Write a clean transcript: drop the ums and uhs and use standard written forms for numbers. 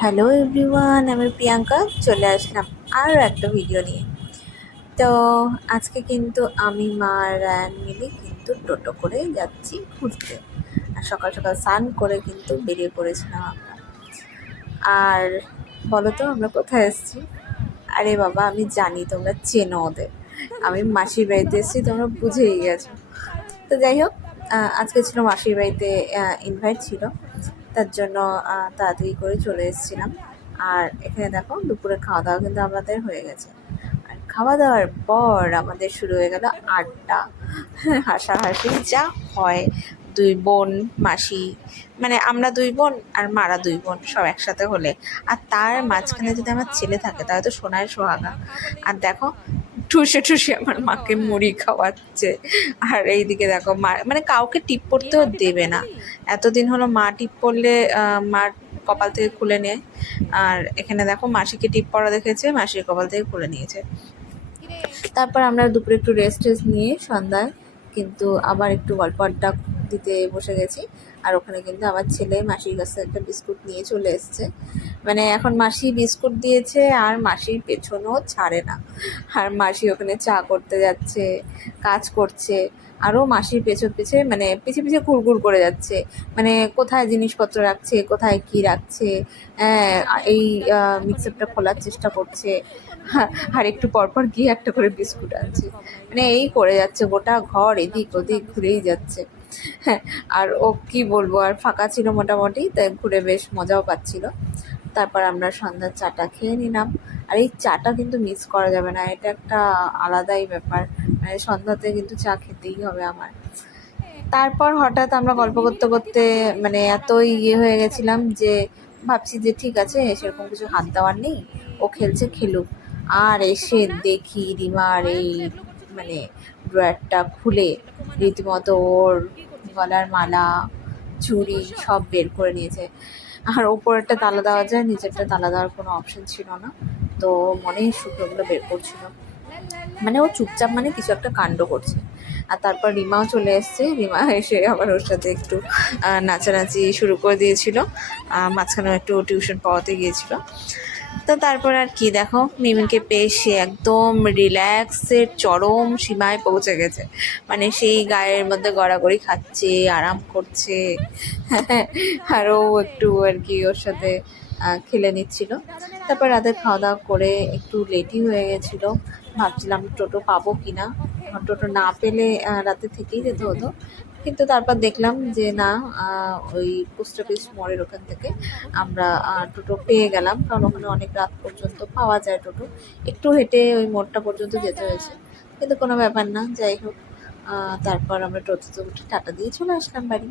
Hello everyone, আমি প্রিয়াঙ্কা চলে আসলাম আরও একটা ভিডিও নিয়ে। তো আজকে কিন্তু আমি মা রায়ান মিলে কিন্তু টোটো করে যাচ্ছি ঘুরতে। আর সকাল সকাল স্নান করে কিন্তু বেরিয়ে পড়েছিলাম আমরা। আর বলো তো আমরা কোথায় এসেছি? আরে বাবা, আমি জানি তোমরা চেনো ওদের। আমি মাসির বাড়িতে এসেছি, তোমরা বুঝেই গেছো। তো যাই হোক, আজকে ছিল মাসির বাড়িতে ইনভাইট ছিল, তার জন্য তাড়াতাড়ি করে চলে এসেছিলাম। আর এখানে দেখো দুপুরে খাওয়া দাওয়া কিন্তু আমাদের হয়ে গেছে। আর খাওয়া দাওয়ার পর আমাদের শুরু হয়ে গেল আড্ডা, হাসাহাসি যা হয়। দুই বোন, মাসি, মানে আমরা দুই বোন আর মারা দুই বোন সব একসাথে হলে, আর তার মাঝখানে যদি আমার ছেলে থাকে তাহলে তো সোনায় সোহাগা। আর দেখো ঠুসে ঠুসে আমার মাকে মুড়ি খাওয়াচ্ছে। আর এইদিকে দেখো মা মানে কাউকে টিপ পড়তেও দেবে না। এতদিন হলো মা টিপ পড়লে মার কপাল থেকে খুলে নেয়। আর এখানে দেখো মাসিকে টিপ পড়া দেখেছে, মাসির কপাল থেকে খুলে নিয়েছে। তারপর আমরা দুপুরে একটু রেস্ট টেস্ট নিয়ে সন্ধ্যায় কিন্তু আবার একটু গল্প আড্ডা দিতে বসে গেছি। আর ওখানে কিন্তু আমার ছেলে মাসির কাছে একটা বিস্কুট নিয়ে চলে এসছে। মানে এখন মাসি বিস্কুট দিয়েছে আর মাসির পেছনও ছাড়ে না। আর মাসি ওখানে চা করতে যাচ্ছে, কাজ করছে, আরও মাসির পেছন পিছে মানে পিছে পিছে ঘুরঘুর করে যাচ্ছে। মানে কোথায় জিনিসপত্র রাখছে, কোথায় কি রাখছে, হ্যাঁ, এই মিক্সারটা খোলার চেষ্টা করছে। আর একটু পরপর গিয়ে একটা করে বিস্কুট আনছে। মানে এই করে যাচ্ছে, গোটা ঘর এদিক ওদিক ঘুরেই যাচ্ছে। হ্যাঁ, আর ও কি বলবো, আর ফাঁকা ছিল মোটামুটি, তাই ঘুরে বেশ মজাও পাচ্ছিল। তারপর আমরা সন্ধ্যার চাটা খেয়ে নিলাম। আর এই চাটা কিন্তু মিস করা যাবে না, এটা একটা আলাদাই ব্যাপার। মানে সন্ধ্যাতে কিন্তু চা খেতেই হবে আমার। তারপর হঠাৎ আমরা গল্প করতে করতে মানে এতই হয়ে গেছিলাম যে ভাবছি যে ঠিক আছে, সেরকম কিছু হাত দেওয়ার নেই, ও খেলছে খেলুক। আর এসে দেখি রিমার এই মানে ড্রয়ারটা খুলে রীতিমতো ওর গলার মালা, চুড়ি সব বের করে নিয়েছে। আর ওপরেরটা তালা দেওয়া যায়, নিচেরটা তালা দেওয়ার কোনো অপশন ছিল না। তো মনেই সুখে ওগুলো বের করছিল। মানে ও চুপচাপ মানে কিছু একটা কাণ্ড করছে। আর তারপর রিমাও চলে এসছে। রিমা এসে আবার ওর সাথে একটু নাচানাচি শুরু করে দিয়েছিল। মাঝখানেও একটু টিউশন পড়াতে গিয়েছিল। তো তারপর আর কি, দেখো মিমিকে পেয়ে সে একদম রিল্যাক্সের চরম সীমায় পৌঁছে গেছে। মানে সেই গায়ের মধ্যে গড়াগড়ি খাচ্ছে, আরাম করছে। আরও একটু আর কি ওর সাথে খেলে নিচ্ছিল। তারপর রাতে খাওয়া দাওয়া করে একটু লেটই হয়ে গেছিলো। ভাবছিলাম টোটো পাবো কি না। টোটো না পেলে রাতে থেকেই যেতে হতো। কিন্তু তারপর দেখলাম যে না, ওই পোস্ট অফিস মোড়ের ওখান থেকে আমরা টোটো পেয়ে গেলাম, কারণ ওখানে অনেক রাত পর্যন্ত পাওয়া যায় টোটো। একটু হেঁটে ওই মোড়টা পর্যন্ত যেতে হয়েছে, কিন্তু কোনো ব্যাপার না, যাই হোক। তারপর আমরা টোটোতে উঠে টাটা দিয়ে চলে আসলাম বাড়ি।